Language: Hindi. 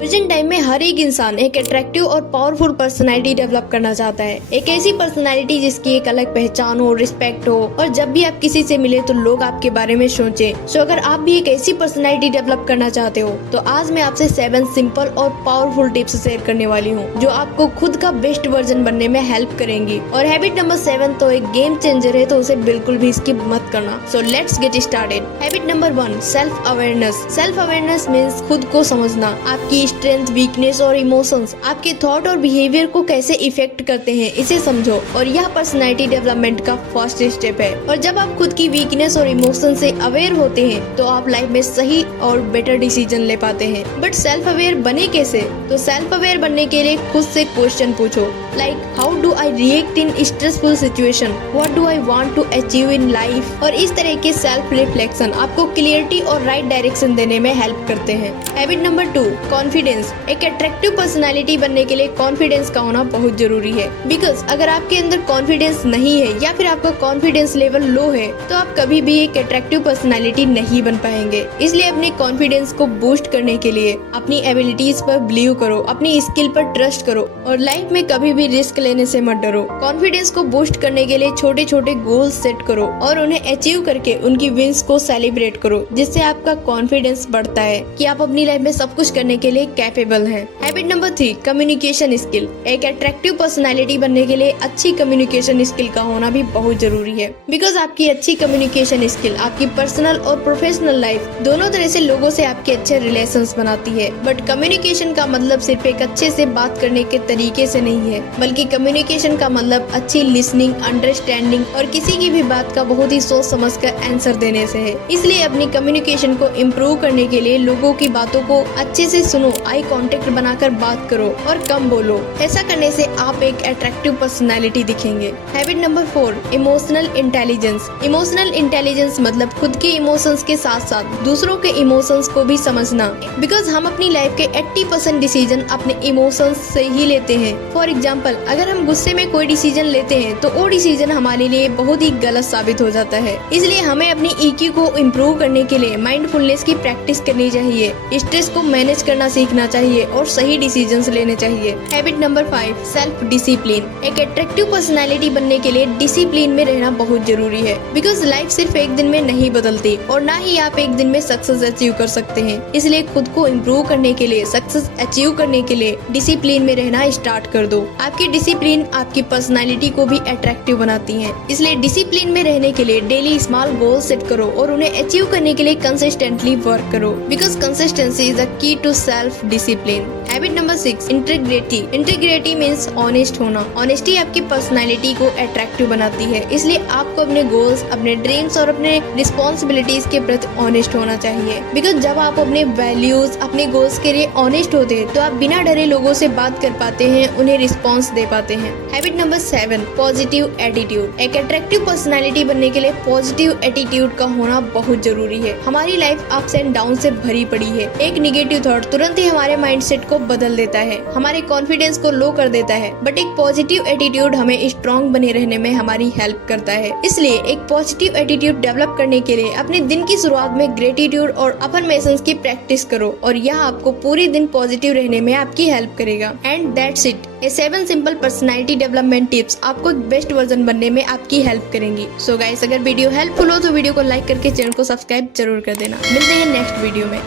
प्रेजेंट टाइम में हर एक इंसान एक अट्रैक्टिव और पावरफुल पर्सनालिटी डेवलप करना चाहता है। एक ऐसी पर्सनालिटी जिसकी एक अलग पहचान हो, रिस्पेक्ट हो और जब भी आप किसी से मिले तो लोग आपके बारे में सोचे। सो अगर आप भी एक ऐसी पर्सनालिटी डेवलप करना चाहते हो तो आज मैं आपसे 7 सिंपल और पावरफुल टिप्स शेयर करने वाली हूँ जो आपको खुद का बेस्ट वर्जन बनने में हेल्प करेंगी। और हैबिट नंबर 7 तो एक गेम चेंजर है, तो उसे बिल्कुल भी स्किप मत करना। So let's get started. Habit number 1, self awareness. Self awareness means खुद को समझना। आपकी स्ट्रेंथ, वीकनेस और इमोशंस आपके थॉट और बिहेवियर को कैसे इफेक्ट करते हैं, इसे समझो। और यह पर्सनालिटी डेवलपमेंट का फर्स्ट स्टेप है। और जब आप खुद की वीकनेस और इमोशन से अवेयर होते हैं तो आप लाइफ में सही और बेटर डिसीजन ले पाते हैं। बट सेल्फ अवेयर बने कैसे? तो सेल्फ अवेयर बनने के लिए खुद से क्वेश्चन पूछो, like how do I react in stressful situation, what do I want to achieve in life. और इस तरह के सेल्फ रिफ्लेक्शन आपको क्लियरिटी और राइट डायरेक्शन देने में हेल्प करते हैं। Habit number 2, confidence. एक अट्रैक्टिव पर्सनालिटी बनने के लिए कॉन्फिडेंस का होना बहुत जरूरी है। बिकॉज अगर आपके अंदर कॉन्फिडेंस नहीं है या फिर आपका कॉन्फिडेंस लेवल लो है तो आप कभी भी एक अट्रैक्टिव पर्सनालिटी नहीं बन पाएंगे। इसलिए अपने कॉन्फिडेंस को बूस्ट करने के लिए अपनी एबिलिटीज पर बिलीव करो, अपनी स्किल पर ट्रस्ट करो और लाइफ में कभी भी रिस्क लेने से मत डरो। कॉन्फिडेंस को बूस्ट करने के लिए छोटे छोटे गोल्स सेट करो और उन्हें अचीव करके उनकी विंस को सेलिब्रेट करो, जिससे आपका कॉन्फिडेंस बढ़ता है कि आप अपनी लाइफ में सब कुछ करने के लिए कैपेबल हैं। Habit number 3, communication skill. एक अट्रैक्टिव पर्सनालिटी बनने के लिए अच्छी कम्युनिकेशन स्किल का होना भी बहुत जरूरी है। बिकॉज आपकी अच्छी कम्युनिकेशन स्किल आपकी पर्सनल और प्रोफेशनल लाइफ दोनों तरह से लोगों से आपके अच्छे रिलेशंस बनाती है। बट कम्युनिकेशन का मतलब सिर्फ एक अच्छे से बात करने के तरीके से नहीं है, बल्कि कम्युनिकेशन का मतलब अच्छी लिसनिंग, अंडरस्टैंडिंग और किसी की भी बात का बहुत ही सोच समझ कर आंसर देने से है। इसलिए अपनी कम्युनिकेशन को इम्प्रूव करने के लिए लोगों की बातों को अच्छे से सुनो, आई कांटेक्ट बनाकर बात करो और कम बोलो। ऐसा करने से आप एक अट्रैक्टिव पर्सनालिटी दिखेंगे। Habit number 4, emotional intelligence. Emotional intelligence मतलब खुद के इमोशंस के साथ साथ दूसरों के इमोशंस को भी समझना। बिकॉज हम अपनी लाइफ के 80% डिसीजन अपने इमोशंस से ही लेते हैं। फॉर एग्जाम्पल, अगर हम गुस्से में कोई डिसीजन लेते हैं तो वो डिसीजन हमारे लिए बहुत ही गलत साबित हो जाता है। इसलिए हमें अपनी EQ को इम्प्रूव करने के लिए माइंडफुलनेस की प्रैक्टिस करनी चाहिए, स्ट्रेस को मैनेज करना सीखना चाहिए और सही डिसीजंस लेने चाहिए। Habit number 5, self discipline. एक अट्रैक्टिव पर्सनालिटी बनने के लिए डिसिप्लिन में रहना बहुत जरूरी है। बिकॉज लाइफ सिर्फ एक दिन में नहीं बदलती और ना ही आप एक दिन में सक्सेस अचीव कर सकते हैं। इसलिए खुद को इम्प्रूव करने के लिए, सक्सेस अचीव करने के लिए डिसिप्लिन में रहना स्टार्ट कर दो। आपकी डिसिप्लिन आपकी पर्सनालिटी को भी अट्रैक्टिव बनाती है। इसलिए डिसिप्लिन में रहने के लिए डेली स्मॉल गोल सेट करो और उन्हें अचीव करने के लिए कंसिस्टेंटली वर्क करो। Because consistency is the key to self discipline. Habit number 6, integrity. Integrity means honest होना। ऑनेस्टी आपकी पर्सनालिटी को अट्रैक्टिव बनाती है। इसलिए आपको अपने गोल्स, अपने ड्रीम्स और अपने रिस्पॉन्सिबिलिटीज के प्रति ऑनेस्ट होना चाहिए। बिकॉज जब आप अपने वैल्यूज, अपने गोल्स के लिए ऑनेस्ट होते हैं तो आप बिना डरे लोगों से बात कर पाते हैं, उन्हें रिस्पॉन्स दे पाते हैं। Habit number 7, positive attitude. एक अट्रैक्टिव पर्सनालिटी बनने के लिए पॉजिटिव एटीट्यूड का होना बहुत जरूरी है। हमारी लाइफ अप्स एंड डाउन से भरी पड़ी है। एक निगेटिव थॉट तुरंत ही हमारे माइंडसेट को बदल देता है, हमारे कॉन्फिडेंस को लो कर देता है। बट एक पॉजिटिव एटीट्यूड हमें स्ट्रॉन्ग बने रहने में हमारी हेल्प करता है। इसलिए एक पॉजिटिव एटीट्यूड डेवलप करने के लिए अपने दिन की शुरुआत में ग्रेटिट्यूड और अफर्मेशंस की प्रैक्टिस करो और यह आपको पूरे दिन पॉजिटिव रहने में आपकी हेल्प करेगा। And that's it. ये 7 सिंपल पर्सनालिटी डेवलपमेंट टिप्स आपको एक बेस्ट वर्जन बनने में आपकी हेल्प करेंगी। सो गाइस, अगर वीडियो हेल्पफुल हो तो वीडियो को लाइक करके चैनल को सब्सक्राइब जरूर कर देना। मिलते हैं नेक्स्ट वीडियो में।